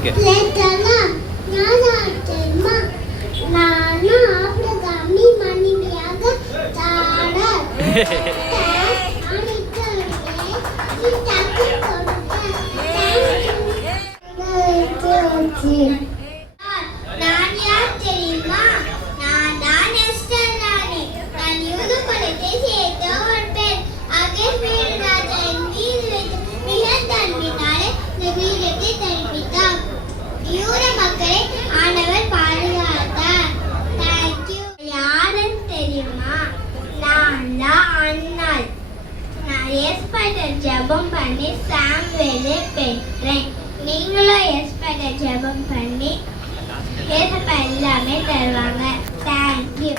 Okay. நான் யார் தெரியுமா? நான் தான் எஸ்டர் ராணி. நான் யூதகுலத்தை சேர்ந்த ஒரு பெண். அகஸ்வேரு ராஜா என் மீது வைத்த மிகுந்த அன்பினாலே இந்த வீரத்தை தரிப்பித்தார். யூத மக்களை ஆண்டவர் பாதுகாத்தார். தேங்க்யூ. யாருன்னு தெரியுமா? நான் தான் அன்னாள். நான் எஸ்பட்டர் ஜெபம் பண்ணி சாமுவேலை பெற்றேன். நீங்களும் எஸ்பட்டர் ஜெபம் பண்ணி ஏசப்பா எல்லாமே தருவாங்க. தேங்க்யூ.